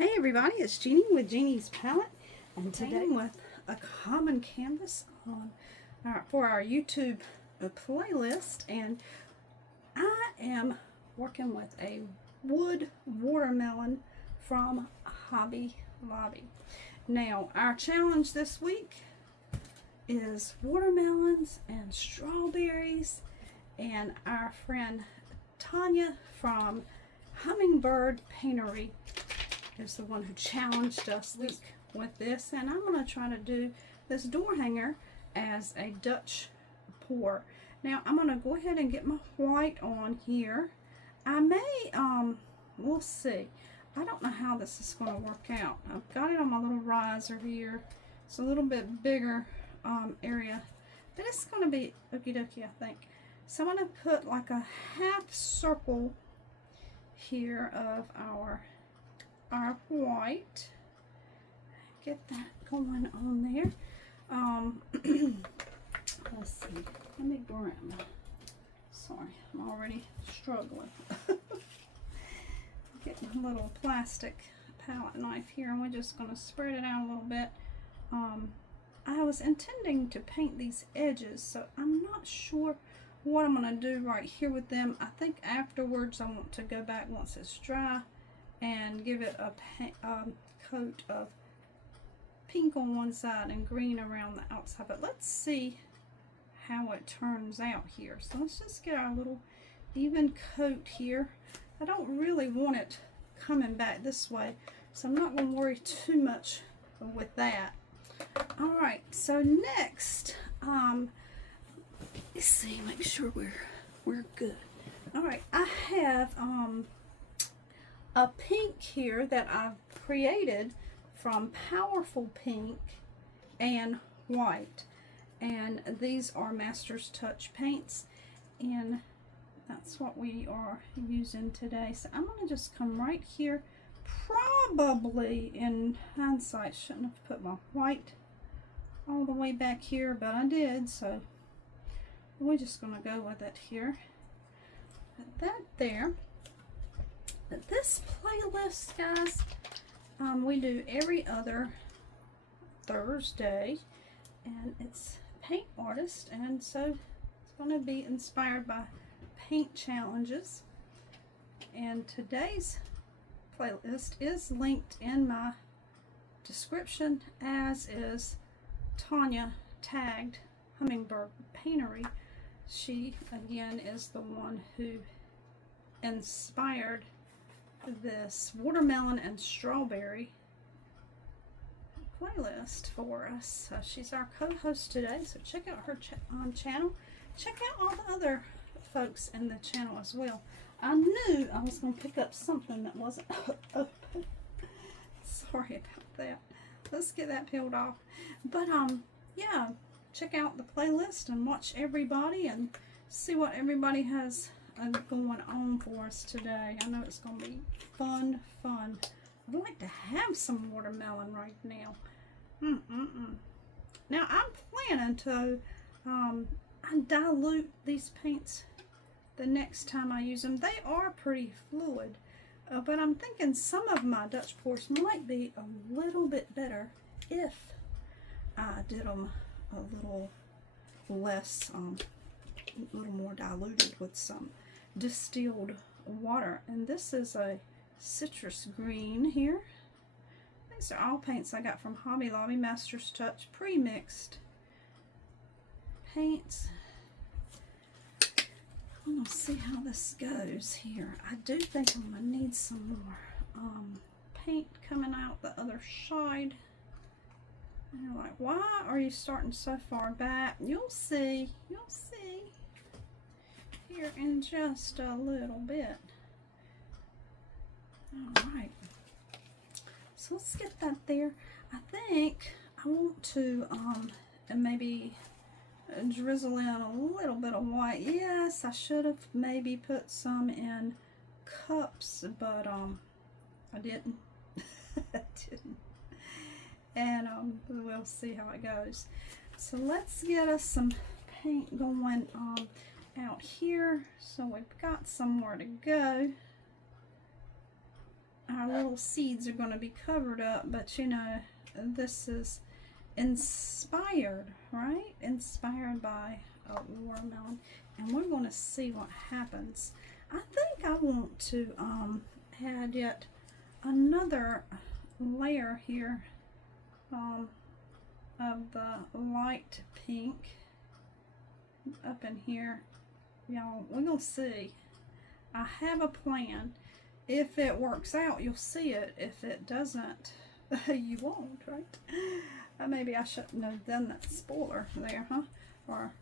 Hey everybody, it's Jeannie with Jeannie's Palette, and today I'm with a common canvas for our YouTube playlist, and I am working with a wood watermelon from Hobby Lobby. Now, our challenge this week is watermelons and strawberries, and our friend Tanya from Hummingbird Paintery is the one who challenged us with this, and I'm going to try to do this door hanger as a Dutch pour. Now I'm going to go ahead and get my white on here. I may we'll see. I don't know how this is going to work out. I've got it on my little riser here. It's a little bit bigger area, but it's going to be okie dokie, I think. So I'm going to put like a half circle here of our white. Get that going on there. Let's see. Let me grab my, sorry, I'm already struggling. Get my little plastic palette knife here, and we're just going to spread it out a little bit. I was intending to paint these edges, so I'm not sure what I'm going to do right here with them. I think afterwards I want to go back once it's dry and give it a coat of pink on one side and green around the outside. But let's see how it turns out here. So let's just get our little even coat here. I don't really want it coming back this way, so I'm not going to worry too much with that. All right, so next, let's see, make sure we're good. All right, I have a pink here that I've created from Powerful Pink and White, and these are Master's Touch paints, and that's what we are using today. So I'm going to just come right here. Probably in hindsight shouldn't have put my white all the way back here, but I did, so we're just going to go with it here. Put that there. But this playlist, guys, we do every other Thursday, and it's paint artist, and so it's going to be inspired by paint challenges. And today's playlist is linked in my description, as is Tanya, tagged Hummingbird Paintery. She again is the one who inspired this watermelon and strawberry playlist for us. She's our co-host today, so check out her channel. Check out all the other folks in the channel as well. I knew I was going to pick up something that wasn't open. Sorry about that. Let's get that peeled off. But yeah, check out the playlist and watch everybody and see what everybody has going on for us today. I know it's going to be fun. I'd like to have some watermelon right now. Now I'm planning to I dilute these paints the next time I use them. They are pretty fluid, but I'm thinking some of my Dutch pours might be a little bit better if I did them a little less, a little more diluted with some distilled water. And this is a citrus green here. These are all paints I got from Hobby Lobby, Master's Touch, pre-mixed paints. I'm going to see how this goes here. I do think I'm going to need some more paint coming out the other side. And you're like, why are you starting so far back? You'll see here in just a little bit. All right, so let's get that there. I think I want to maybe drizzle in a little bit of white. Yes, I should have maybe put some in cups, but I didn't. I didn't. And we'll see how it goes. So let's get us some paint going out here, so we've got somewhere to go. our little seeds are going to be covered up, but you know, this is inspired, right? Inspired by a watermelon. And we're going to see what happens. I think I want to add yet another layer here of the light pink up in here. Y'all, we're going to see. I have a plan. If it works out, you'll see it. If it doesn't, you won't, right? Maybe I shouldn't have done that spoiler there, huh? Or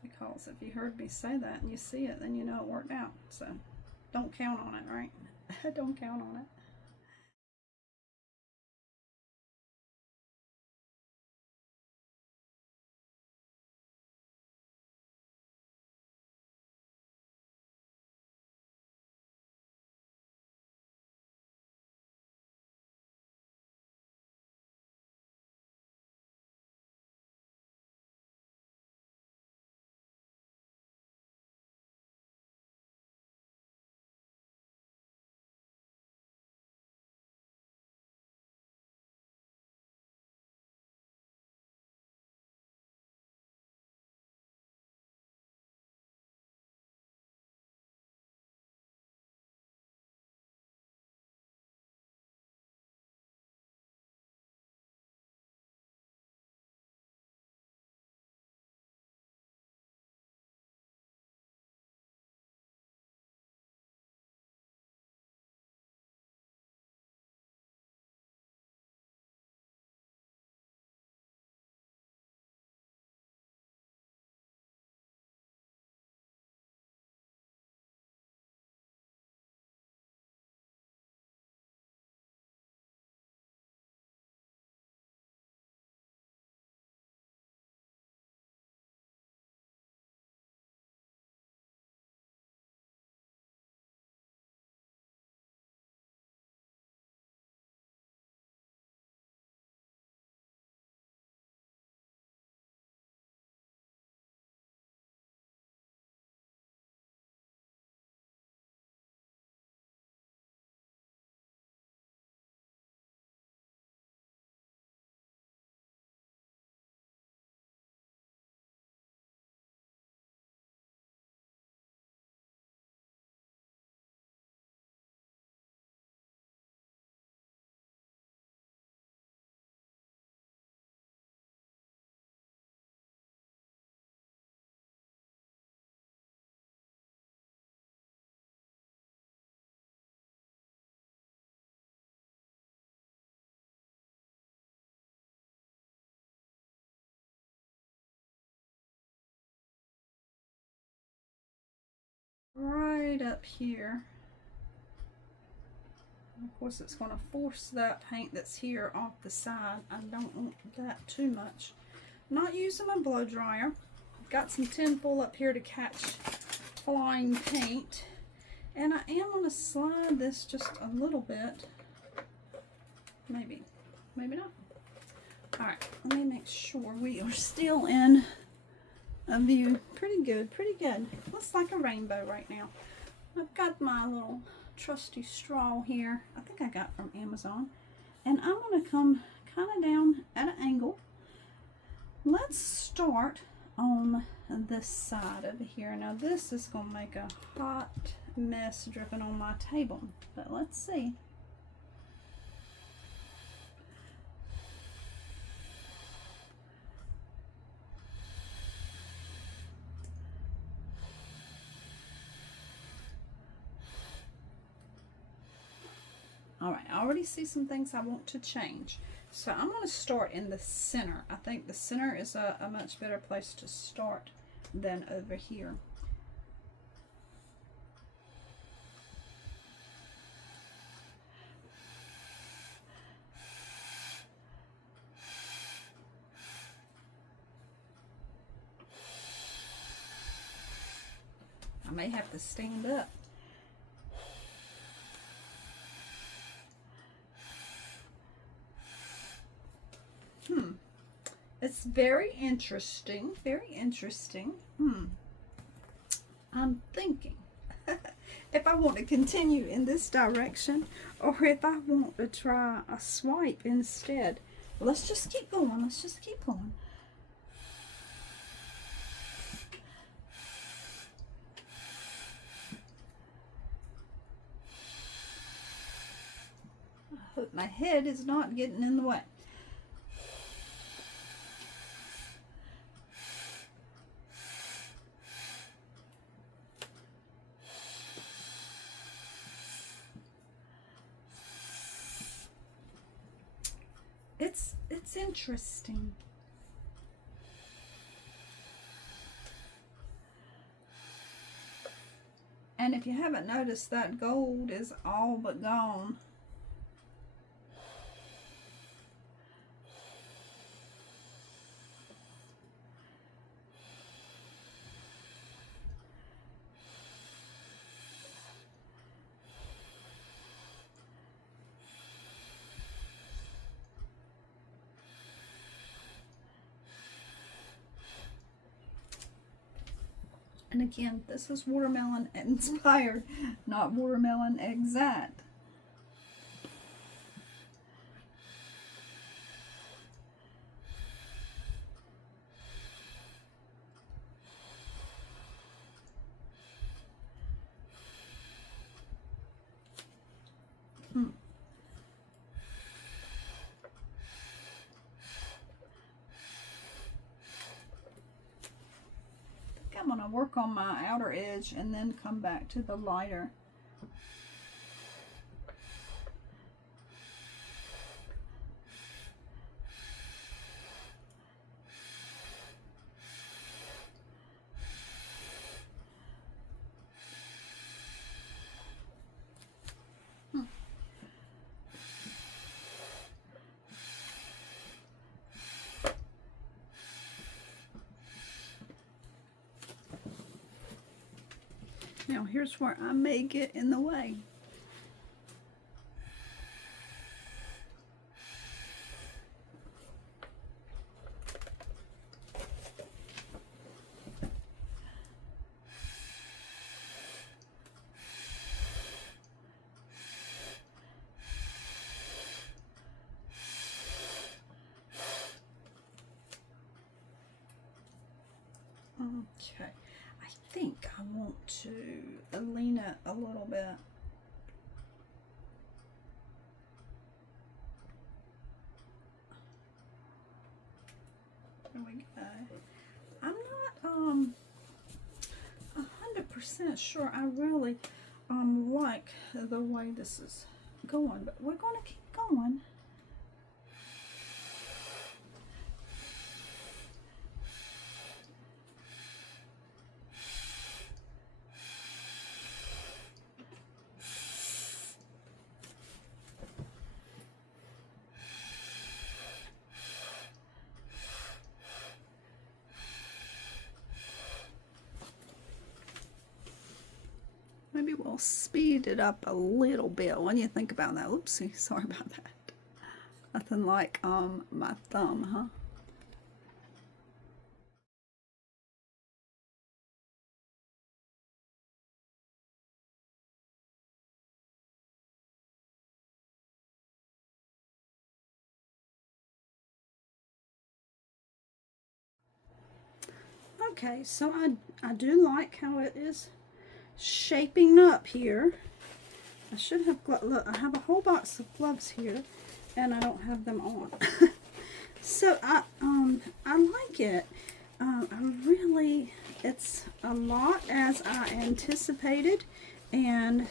because if you heard me say that and you see it, then you know it worked out. So don't count on it, right? Don't count on it. Right up here. Of course, it's going to force that paint that's here off the side. I don't want that too much. Not using my blow dryer. Got some tin foil up here to catch flying paint. And I am going to slide this just a little bit. Maybe not. Alright, let me make sure we are still in a view. Pretty good, pretty good. Looks like a rainbow right now. I've got my little trusty straw here. I think I got from Amazon. And I'm going to come kind of down at an angle. Let's start on this side over here. Now this is going to make a hot mess dripping on my table. But let's see. Alright, I already see some things I want to change. So I'm going to start in the center. I think the center is a much better place to start than over here. I may have to stand up. It's very interesting, very interesting. I'm thinking if I want to continue in this direction or if I want to try a swipe instead. Let's just keep going. Let's just keep going. I hope my head is not getting in the way. It's interesting. And if you haven't noticed, that gold is all but gone. And again, this is watermelon inspired, not watermelon exact. I'm going to work on my outer edge and then come back to the lighter. Now here's where I may get in the way. Okay, I think I want to lean it a little bit. There we go. I'm not 100% sure I really like the way this is going, but we're going to keep going. Maybe we'll speed it up a little bit. What do you think about that? Oopsie, sorry about that. Nothing like my thumb, huh? Okay, so I do like how it is shaping up here. I should have, look, I have a whole box of gloves here and I don't have them on. So I like it. I really, it's a lot as I anticipated, and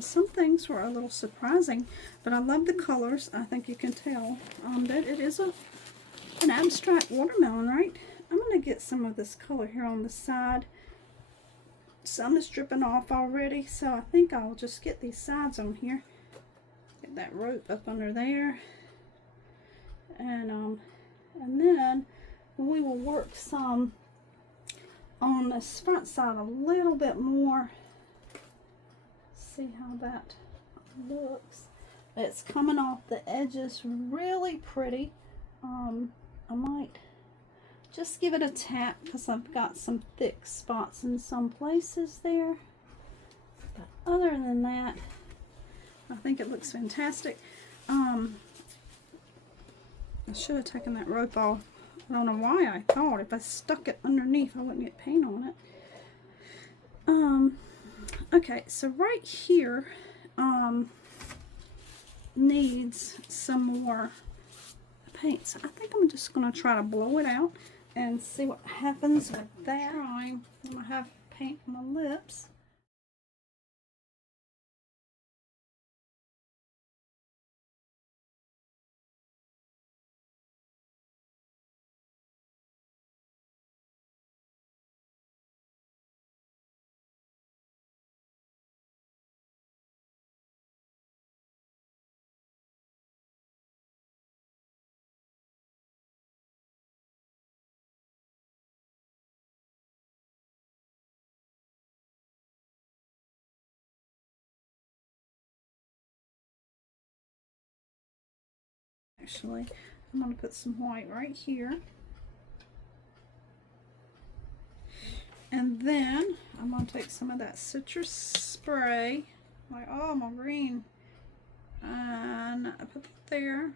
some things were a little surprising, but I love the colors. I think you can tell that it is an abstract watermelon, right? I'm going to get some of this color here on the side. Some is dripping off already, so I think I'll just get these sides on here. Get that rope up under there. And then we will work some on this front side a little bit more. See how that looks. It's coming off the edges really pretty. I might just give it a tap because I've got some thick spots in some places there. But other than that, I think it looks fantastic. I should have taken that rope off. I don't know why I thought if I stuck it underneath I wouldn't get paint on it. Okay, so right here needs some more paint. So I think I'm just going to try to blow it out and see what happens with that. I'm going to have paint on my lips. Actually, I'm going to put some white right here. And then I'm going to take some of that citrus spray, like, oh, my green, and I put it there.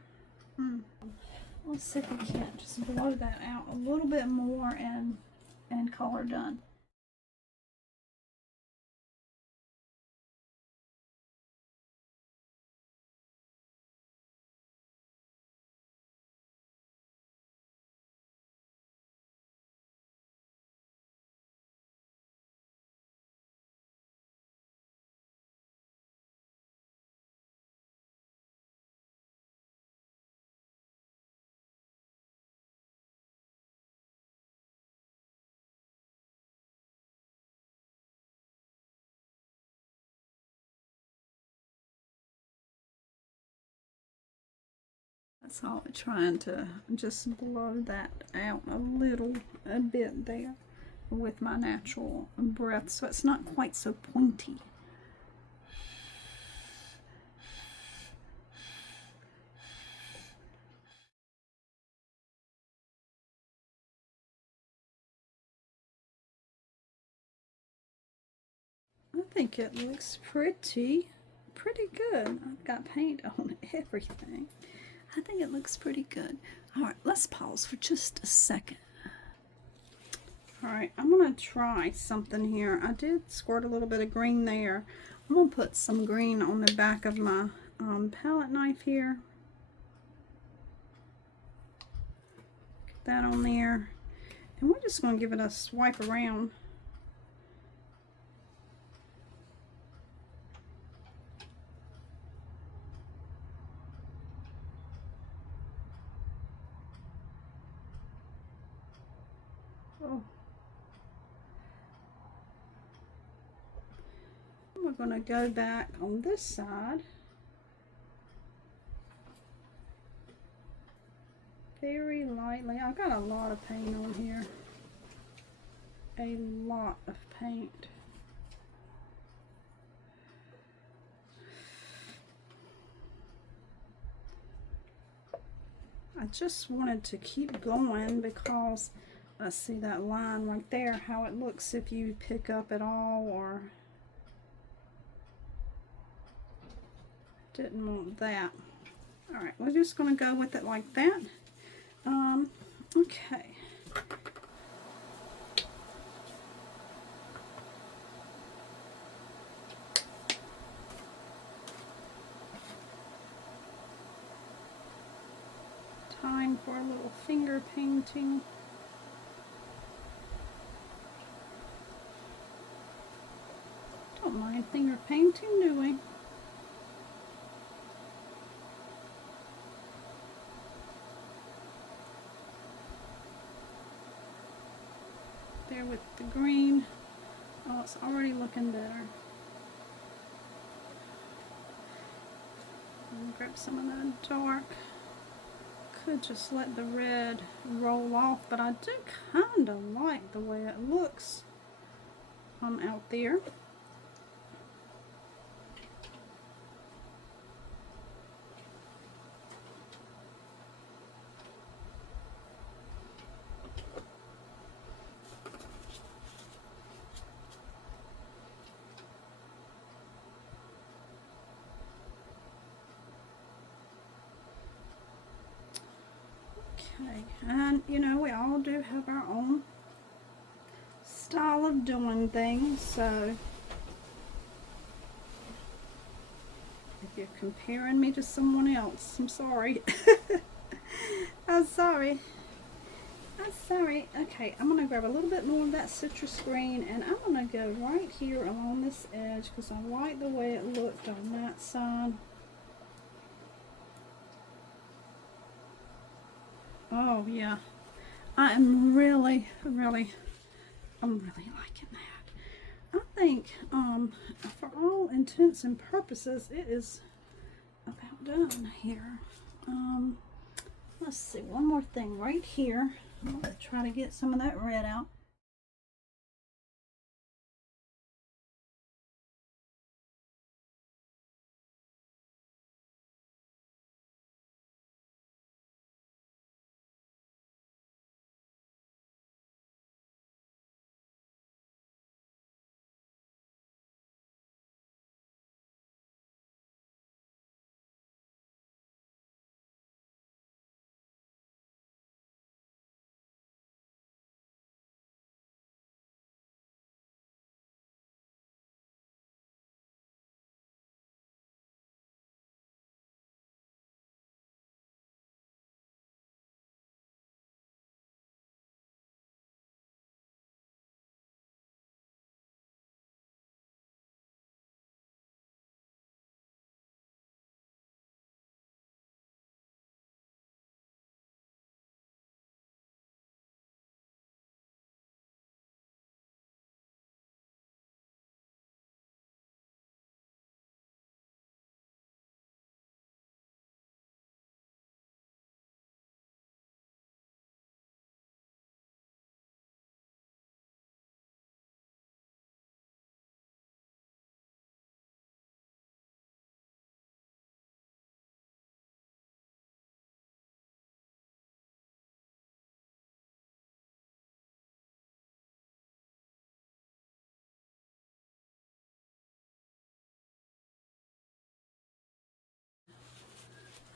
Let's see if we can't just blow that out a little bit more and color done. That's all, trying to just blow that out a bit there with my natural breath, so it's not quite so pointy. I think it looks pretty good. I've got paint on everything. I think it looks pretty good. All right, let's pause for just a second. All right, I'm gonna try something here. I did squirt a little bit of green there. I'm gonna put some green on the back of my palette knife here. Get that on there. And we're just gonna give it a swipe around. Oh. We're going to go back on this side. Very lightly. I've got a lot of paint on here. A lot of paint. I just wanted to keep going because I see that line right there, how it looks if you pick up at all, or didn't want that. All right, we're just going to go with it like that. Okay. Time for a little finger painting. Don't mind finger painting, do we? There with the green. Oh, it's already looking better. Grab some of that dark. Could just let the red roll off, but I do kind of like the way it looks out there. Okay, and you know, we all do have our own style of doing things, so if you're comparing me to someone else, I'm sorry. I'm sorry. I'm sorry. Okay, I'm going to grab a little bit more of that citrus green, and I'm going to go right here along this edge because I like the way it looked on that side. Oh, yeah. I'm really liking that. I think, for all intents and purposes, it is about done here. Let's see, one more thing right here. I'm going to try to get some of that red out.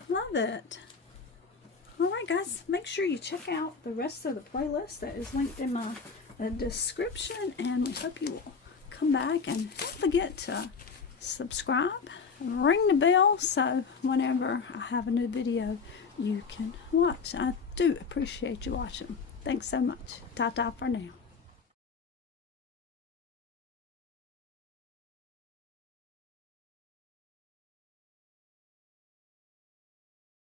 Love it. Alright guys, make sure you check out the rest of the playlist that is linked in my description, and we hope you will come back, and don't forget to subscribe, ring the bell, so whenever I have a new video you can watch. I do appreciate you watching. Thanks so much. Ta-ta for now.